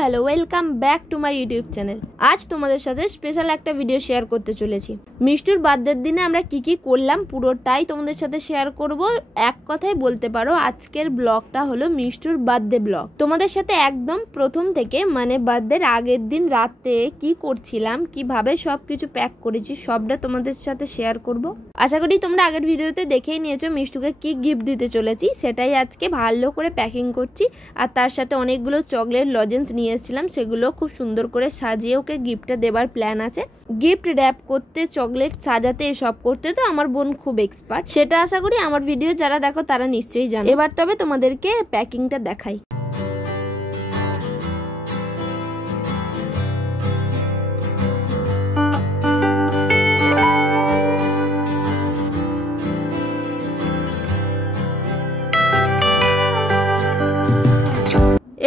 Hello welcome back to my YouTube channel. আজ তোমাদের সাথে স্পেশাল একটা ভিডিও শেয়ার করতে চলেছি। মিষ্টুর বার্থডের দিনে আমরা কি করলাম পুরোটাই তোমাদের সাথে শেয়ার করব। এক কথায় বলতে পারো আজকের ব্লগটা হলো মিষ্টুর বার্থডে ব্লগ। তোমাদের সাথে একদম প্রথম থেকে মানে বার্থডের আগের দিন রাতে কি করছিলাম, কিভাবে সবকিছু প্যাক করেছি সবটা তোমাদের সাথে শেয়ার করব। আশা করি তোমরা আগের ভিডিওতে দেখেই নিয়েছো মিষ্টুকে কি গিফট দিতে চলেছি, সেটাই আজকে ভালো করে প্যাকিং করছি। আর তার সাথে অনেকগুলো চকলেট লজেন্স নিয়ে এসেছিলাম, সেগুলো খুব সুন্দর করে সাজিয়ে ওকে গিফটটা দেবার প্ল্যান আছে। গিফট র্যাপ করতে, চকলেট সাজাতে, এসব করতে তো আমার বোন খুব এক্সপার্ট, সেটা আশা করি আমার ভিডিও যারা দেখো তারা নিশ্চয়ই জানো। এবার তবে তোমাদেরকে প্যাকিংটা দেখাই।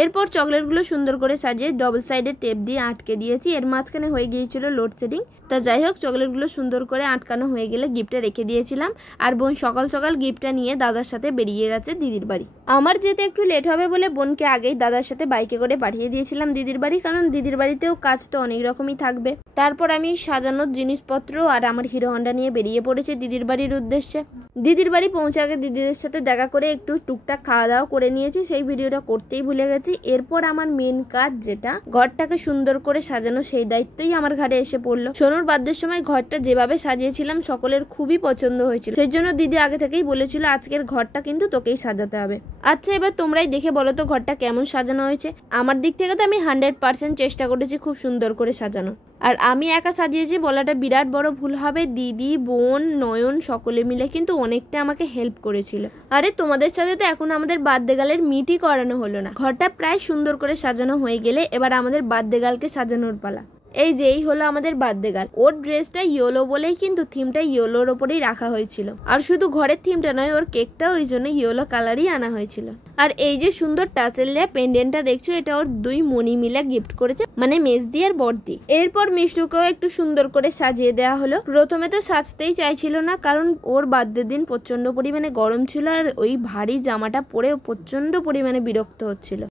এরপর চকলেটগুলো সুন্দর করে সাজিয়ে ডবল সাইডের টেপ দিয়ে আটকে দিয়েছি। এর মাঝখানে হয়ে গিয়েছিল লোডশেডিং, তা যাই হোক চকলেটগুলো সুন্দর করে আটকানো হয়ে গেলে গিফটে রেখে দিয়েছিলাম। আর বোন সকাল সকাল গিফটটা নিয়ে দাদার সাথে বেরিয়ে গেছে দিদির বাড়ি। আমার যেতে একটু লেট হবে বলে বোনকে আগেই দাদার সাথে বাইকে করে পাঠিয়ে দিয়েছিলাম দিদির বাড়ি, কারণ দিদির বাড়িতেও কাজ তো অনেক রকমই থাকবে। তারপর আমি সাজানোর জিনিসপত্র আর আমার হিরো হন্ডা নিয়ে বেরিয়ে পড়েছি দিদির বাড়ির উদ্দেশ্যে। দিদির বাড়ি পৌঁছে আগে দিদিদের সাথে দেখা করে একটু টুকটাক খাওয়া দাওয়া করে নিয়েছি, সেই ভিডিওটা করতেই ভুলে গেছি। এরপর আমার মেন কাজ যেটা ঘরটাকে সুন্দর করে সাজানো, সেই দায়িত্বই আমার ঘাড়ে এসে পড়লো। সোনুর বার্থডের সময় ঘরটা যেভাবে সাজিয়েছিলাম সকলের খুবই পছন্দ হয়েছিল, সেই জন্য দিদি আগে থেকেই বলেছিল আজকের ঘরটা কিন্তু তোকেই সাজাতে হবে। আচ্ছা এবার তোমরাই দেখে বলো তো ঘরটা কেমন সাজানো হয়েছে। আমার দিক থেকে তো আমি 100% চেষ্টা করেছি খুব সুন্দর করে সাজানো। আর আমি একা সাজিয়েছি বলাটা বিরাট বড় ভুল হবে, দিদি, বোন, নয়ন সকলে মিলে কিন্তু অনেকটা আমাকে হেল্প করেছিল। আরে তোমাদের সাথে তো এখন আমাদের বার্থডে গার্লের মিটই করানো হলো না। ঘরটা প্রায় সুন্দর করে সাজানো হয়ে গেলে এবার আমাদের বার্থডে গার্লকে সাজানোর পালা। এই যে এই হলো আমাদের বার্থডে গার্ল। ওর ড্রেসটা ইয়েলো বলেই কিন্তু থিমটা ইয়েলোর ওপরেই রাখা হয়েছিল। আর শুধু ঘরের থিমটা নয়, ওর কেকটা ওই জন্য ইয়েলো কালারই আনা হয়েছিল। আর এই যে সুন্দর টাসেল দেয়া পেন্ডেন্টটা দেখছো, এটা ওর দুই মনি মিলে গিফট করেছে, মানে মেজদি আর বড়দি। এরপর মিষ্টুকেও একটু সুন্দর করে সাজিয়ে দেওয়া হলো। প্রথমে তো সাজতেই চাইছিল না, কারণ ওর বার্থডে দিন প্রচন্ড পরিমাণে গরম ছিল আর ওই ভারী জামাটা পরে প্রচন্ড পরিমাণে বিরক্ত হচ্ছিল।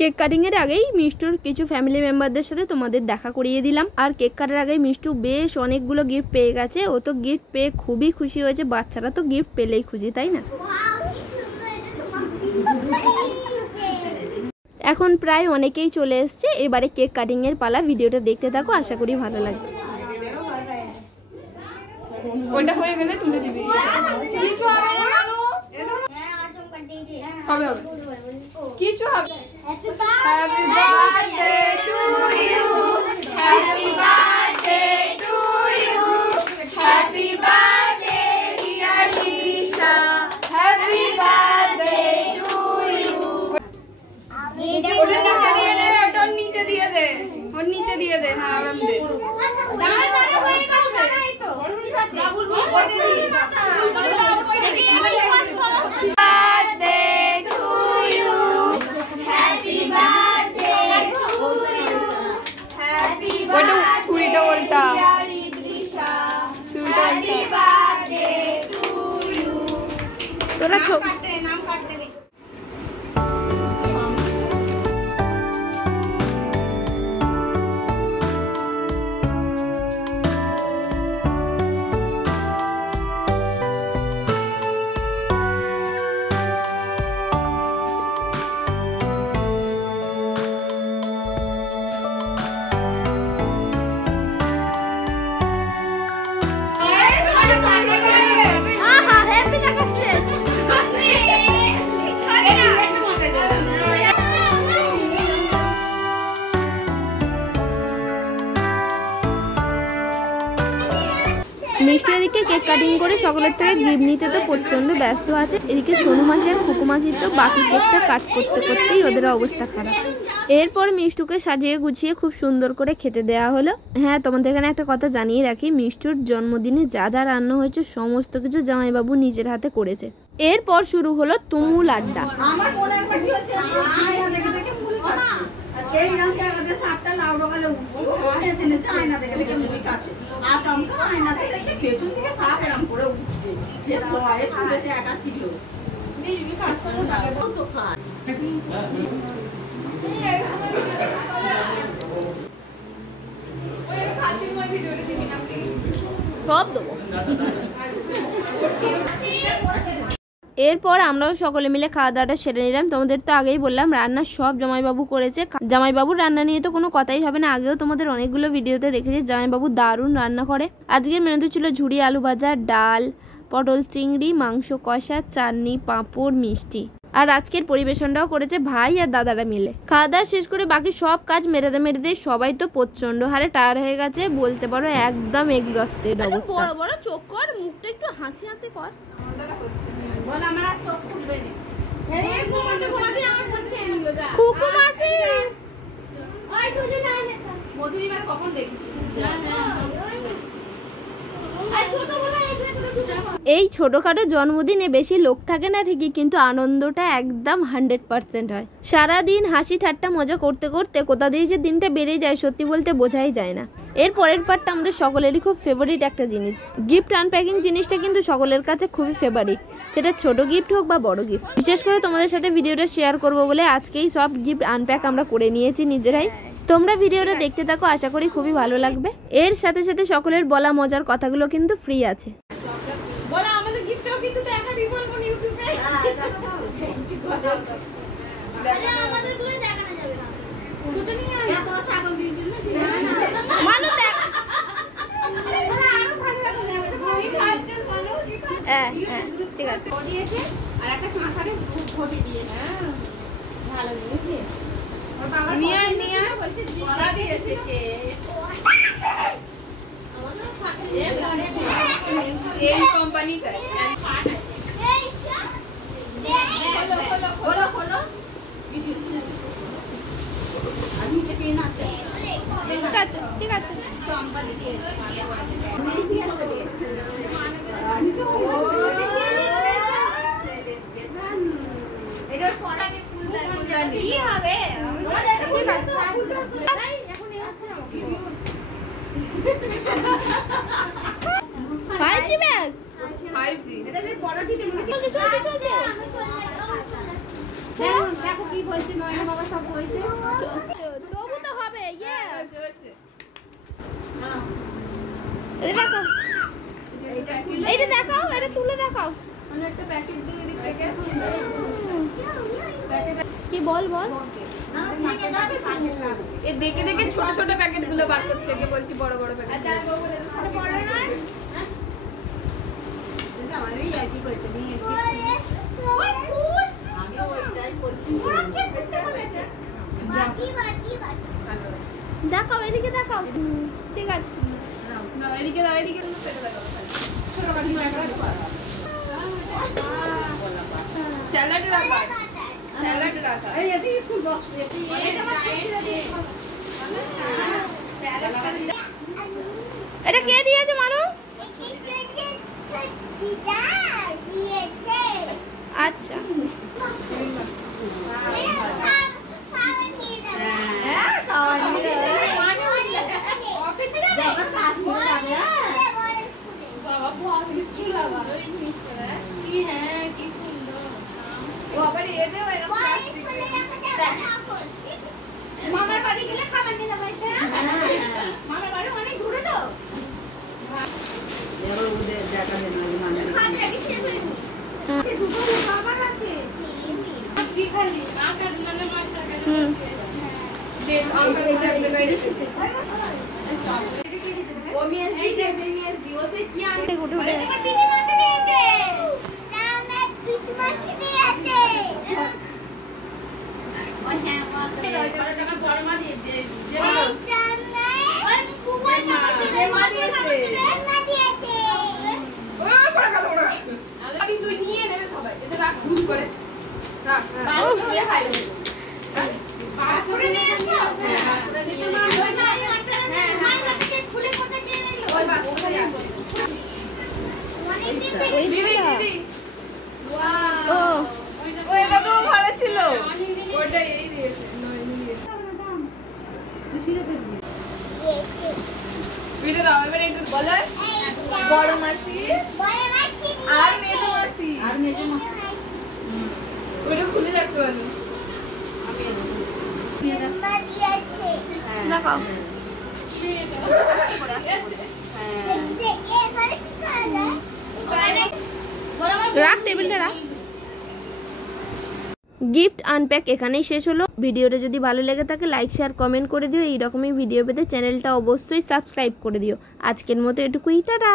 কেক কাটিং এর আগেই মিষ্টুর কিছু ফ্যামিলি মেম্বারদের সাথে তোমাদের দেখা করিয়ে দিলাম। আর কেক কাটার আগে মিষ্টু বেশ অনেকগুলো গিফট পেয়ে গেছে। ও তো গিফট পেয়ে খুবই খুশি হয়েছে, বাচ্চারা তো গিফট পেলেই খুশি, তাই না? এখন প্রায় অনেকেই চলে এসছে, এবারে কেক কাটিং এর পালা। ভিডিওটা দেখতে থাকো, আশা করি ভালো লাগবে। ওটা হয়ে গেলে তুলে দিবি, কিছু হবে না জানো, হবে হবে কিছু হবে। Happy birthday to you, happy birthday to you, happy birthday dear Trisha, happy birthday to you. ওটা নিচে দিয়ে দে, ওটা নিচে দিয়ে দে, ওর নিচে দিয়ে দে। হ্যাঁ আরাম দে, দাঁড়া দাঁড়া হয়ে গেছে, এই তো ঠিক আছে বাবুল বলে দি দেখি এই পাঁচ ছড়া। Birthday to you, happy birthday to you, happy birthday ছুরিটা উল্টা, Trisha, happy birthday to you. তোরা নাম কাটতে নে। মিষ্টি এদিকে কেক কাটিং করে সকলের থেকে গিফট নিতে তো প্রচন্ড ব্যস্ত আছে। এদিকে সোনু মাসি আর খুকু মাসি তো বাকি কেকটা কাট করতে করতেই ওদের অবস্থা খারাপ। এরপর মিষ্টুকে সাজিয়ে গুছিয়ে খুব সুন্দর করে খেতে দেওয়া হলো। হ্যাঁ, তোমাদের এখানে একটা কথা জানিয়ে রাখি, মিষ্টুর জন্মদিনে যা যা রান্না হয়েছে সমস্ত কিছু জামাইবাবু নিজের হাতে করেছে। এরপর শুরু হলো তুমুল আড্ডা। আমার মনে একবার কি হচ্ছে, আয়না দেখে দেখে মুড়ি খাচ্ছে, আর এই রাম জায়গাতে সাতটা লাউ ডগালে উঠছে, ও নেচে নেচে আয়না দেখে দেখে মুড়ি খাচ্ছে, আর আমকা আয়নাতে দেখে পেছন থেকে সাপ এরম করে উঠছে, সে ভয়ে ছুটেছে, একা ছিল। নির্বি খাচ্ছে টাকা তো খায়। ওই খাচ্ছি মই ভিডিওতে দিবি না প্লিজ, সব দেবো। এরপর আমরাও সকলে মিলে খাওয়া দাওয়াটা সেরে নিলাম। তোমাদের তো আগেই বললাম রান্না সব জামাইবাবু করেছে। জামাইবাবুর রান্না নিয়ে তো কোনো কথাই হবে না, আগেও তোমাদের অনেকগুলো ভিডিওতে দেখেছি জামাইবাবু দারুণ রান্না করে। আজকের মেনুতে ছিল ঝুড়ি আলু ভাজা, ডাল, পটল চিংড়ি, মাংস কষা, চাটনি, পাঁপড়, মিষ্টি। আর আজকের পরিবেশনটাও করেছে ভাই আর দাদারা মিলে। খাওয়া দাওয়া শেষ করে বাকি সব কাজ মেটাতে মেটাতে সবাই তো প্রচন্ড হারে টায়ার্ড হয়ে গেছে, বলতে পারো একদম এক্সস্টেড অবস্থা। বড় বড় চোখ কর, মুখটা একটু হাসি হাসি কর। বল আমার আর চোখ খুলবে না। এই ঘুমাতে ঘুমাতে আমার চোখ খেয়ে নিল যা। খুকু মাসি ওই তুই না নে মধুরি বার কখন দেখেছিস? এই ছোটখাটো জন্মদিনে বেশি লোক থাকে না ঠিকই, কিন্তু আনন্দটা একদম 100% হয়। সারাদিন হাসি ঠাট্টা মজা করতে করতে কোথা দিয়ে যে দিনটা বেড়ে যায় সত্যি বলতে বোঝাই যায় না। এর পরের পার্টটা আমাদের সকলেরই খুব ফেভারিট একটা জিনিস, গিফট আনপ্যাকিং জিনিসটা কিন্তু সকলের কাছে খুবই ফেভারিট, সেটা ছোট গিফট হোক বা বড় গিফট। বিশেষ করে তোমাদের সাথে ভিডিওটা শেয়ার করব বলে আজকেই সব গিফট আনপ্যাক আমরা করে নিয়েছি নিজেরাই। তোমরা ভিডিওটা দেখতে থাকো, আশা করি খুবই ভালো লাগবে। এর সাথে সাথে সকলের বলা মজার কথাগুলো কিন্তু ফ্রি আছে। বলা আমাদের গিফটও কিন্তু দেখাবি বলবো ইউটিউবে। হ্যাঁ দেখাবো। আমাদের গুলো দেখানো যাবে না। দুটো নিয়ে আয়। এতটা ছাগল দিয়েছিস না? মানু দেখ। বলা আরো ভালো লাগবে, আমি তো খাচ্ছিস মানু, কি খাচ্ছিস? হ্যাঁ ঠিক আছে। দিয়েছে আর একটা মাথারে ঘটি দিয়েছে। হ্যাঁ ভালো দিয়েছে। ওর বাবা নিয়ে আয় বলতে বড়া দিয়েছে কে? এই কোম্পানিটা খোলো খোলো আমি যে পেন আছে ঠিক আছে কোম্পানি দিয়েছে এটা পড়াকে ফুলদানি কি হবে? ঠিক আছে এখন এই হচ্ছে না 5G ব্যাগ 5G এটা যে পড়া দিতে মনে দেখো কি বলছে নয়না বাবা সব বলছে তবু তো হবে। ইয়ে চলছে দেখো, এইটা দেখাও, এটা তুলে দেখাও। মানে একটা প্যাকেট দিয়ে এদিক থেকে কি বল এ দেখে দেখে ছোট ছোট প্যাকেট গুলো বার করছে, কে বলছি বড় বড় প্যাকেট বড় নয় আমি একই করতে নিয়ে আমি ওইটাই বলছি দেখাও, এদিকে দেখাও। ঠিক আছে না এদিকে দাও, এদিকে তুমি পেটে লাগাও ছোট কাটি প্যাকেট স্যালাড রাখা এই এটি স্কুল বক্স এটি এটা আমার ছেলে দিয়েছে এটা কে দিয়েছে মানু? আচ্ছা মামার বাড়ি গেলে খাবার নিয়ে যাবো মামার বাড়ি অনেক দূরে তো করে রাখ বাস করে খাই বাস করে নিয়ে আসো হ্যাঁ নিতে মারবে না হ্যাঁ মাইনা থেকে খুলে কোথা কে নিল ওই বাস করে আসো ওই দিদি ও ওই বাবা ভালো ছিল ওটা এই দিয়েছে ভিডিও দাও এবারে একটু বলো বড় মাসি আর মেজো মাসি আর মেজে মা ওটা খুলে যাচ্ছে মানে দেখাও রাখ টেবিলটা রাখ। গিফট আনপ্যাক এখানেই শেষ হলো। ভিডিওটা যদি ভালো লেগে থাকে লাইক শেয়ার কমেন্ট করে দিও। এইরকমই ভিডিও পেতে চ্যানেলটা অবশ্যই সাবস্ক্রাইব করে দিও। আজকের মতো এটুকুই, টাটা।